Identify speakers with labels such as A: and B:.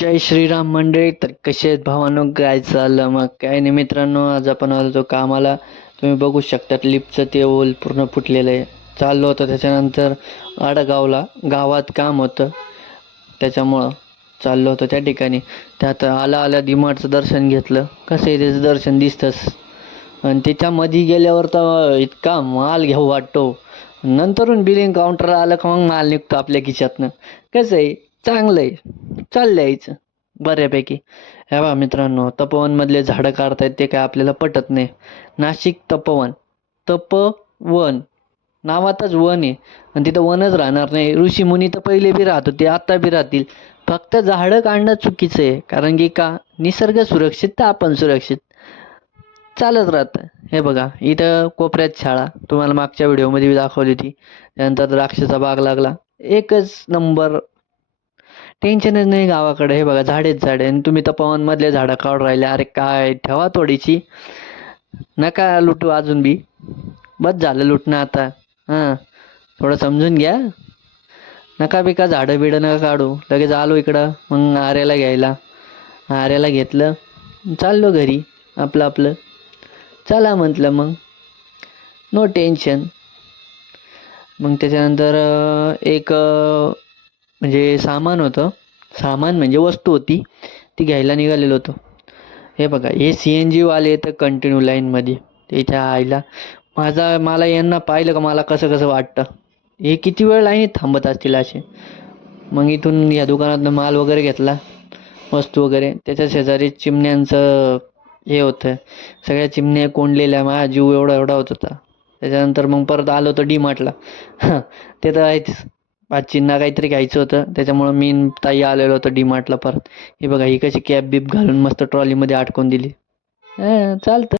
A: जय श्रीराम मंडळी. तर कसे आहेत भावानो? काय चाललं? मग काय नाही मित्रांनो आज आपण आलो कामाला. तुम्ही बघू शकता लिपचं ते ओल पूर्ण फुटलेलं आहे. चाललो होतं त्याच्यानंतर आडगावला. गावात काम होतं. त्याच्यामुळं चाललो होतो त्या ठिकाणी. त्यात आला आला डिमार्टचं दर्शन घेतलं. कसं आहे त्याचं दर्शन दिसतंच. आणि त्याच्यामध्ये गेल्यावर तर इतका माल घेऊ वाटतो. नंतरून बिलिंग काउंटर आलं का मग माल निघतो आपल्या खिशातनं. कसं आहे? चांगलं आहे. चाललं बऱ्यापैकी. हे बा मित्रांनो तपोवनमधले झाडं काढतायत ते काय आपल्याला पटत नाही. नाशिक तपोवन. तपवन. नावातच वन आहे. आणि तिथं वनच राहणार नाही. ऋषीमुनी तर पहिले बी राहत होते आता बी राहतील. फक्त झाडं काढणं चुकीचं आहे. कारण की का? निसर्ग सुरक्षित तर आपण सुरक्षित. चालत राहतं. हे बघा इथं कोपऱ्यात शाळा. तुम्हाला मागच्या व्हिडिओमध्ये बी दाखवली होती. त्यानंतर द्राक्षाचा बाग लागला. एकच नंबर टेन्शनच नाही गावाकडे. हे बघा झाडेच झाडे. आणि तुम्ही तपोवनमधले झाडं काढून राहिले. अरे काय ठेवा थोडीशी. नका लुटू अजून बी. बस झालं लुटणं आता. हां थोडं समजून घ्या. नका बिका झाडं बिडं नका काढू. लगेच आलो इकडं. मग आऱ्याला घ्यायला. आऱ्याला घेतलं. चाललो घरी. आपलं आपलं. चला म्हटलं मग. नो टेन्शन मग त्याच्यानंतर एक म्हणजे सामान होतं. सामान म्हणजे वस्तू होती. ती घ्यायला निघालेलो होतो. हे बघा हे सी एन जीवाले येतं कंटिन्यू लाईनमध्ये त्याच्या आईला. माझा मला यांना पाहिलं का मला कसं कसं वाटतं? हे किती वेळ लाईनीत थांबत असतील असे? मग इथून या दुकानातनं माल वगैरे घेतला. वस्तू वगैरे. त्याच्या शेजारी चिमण्यांचं हे होतं. सगळ्या चिमण्या कोंडलेल्या. माझा जीव एवढा एवढा होत होता. त्याच्यानंतर मग परत आलो तर डी मार्टला ते तर आहेच. पाचींना काहीतरी घ्यायचं होतं. त्याच्यामुळं मी ताई आलेलो होतो डी मार्टला परत. हे बघा ही कशी कॅब बीब घालून मस्त ट्रॉलीमध्ये अडकून दिली. हां चालतं.